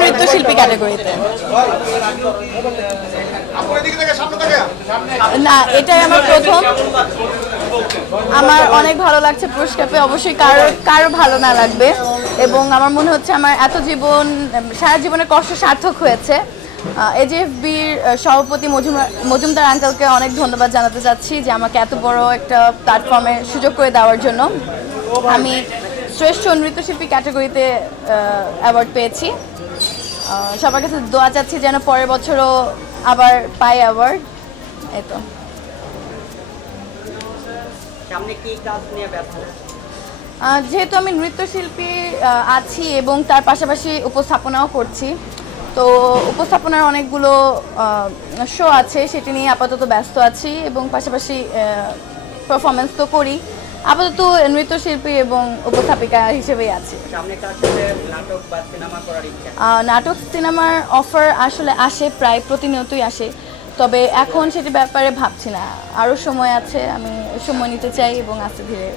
নৃত্যশিল্পী ক্যাটাগরিতে। না, এটাই আমার প্রথম। আমার অনেক ভালো লাগছে পুরস্কার পেয়ে। অবশ্যই কারো ভালো না লাগবে, এবং আমার মনে হচ্ছে আমার সারা জীবনের কষ্ট সার্থক হয়েছে। এজিএফবির সভাপতি মজুমদার আঙ্কেলকে অনেক ধন্যবাদ জানাতে চাচ্ছি যে আমাকে এত বড় একটা প্ল্যাটফর্মে সুযোগ করে দেওয়ার জন্য। আমি শ্রেষ্ঠ নৃত্যশিল্পী ক্যাটাগরিতে অ্যাওয়ার্ড পেয়েছি। সবার কাছে দোয়া চাচ্ছি যেন পরের বছরও আবার পাই অ্যাওয়ার্ড। এই তো। যেহেতু আমি নৃত্যশিল্পী আছি এবং তার পাশাপাশি উপস্থাপনাও করছি, তো উপস্থাপনার অনেকগুলো শো আছে, সেটি নিয়ে আপাতত ব্যস্ত আছি এবং পাশাপাশি পারফরমেন্স তো করি। আপাতত নৃত্যশিল্পী এবং উপস্থাপিকা হিসেবেই আছি। নাটক সিনেমার অফার আসলে আসে, প্রায় প্রতিনিয়তই আসে, তবে এখন সেটির ব্যাপারে ভাবছি না। আরও সময় আছে, আমি সময় নিতে চাই এবং আস্তে ধীরে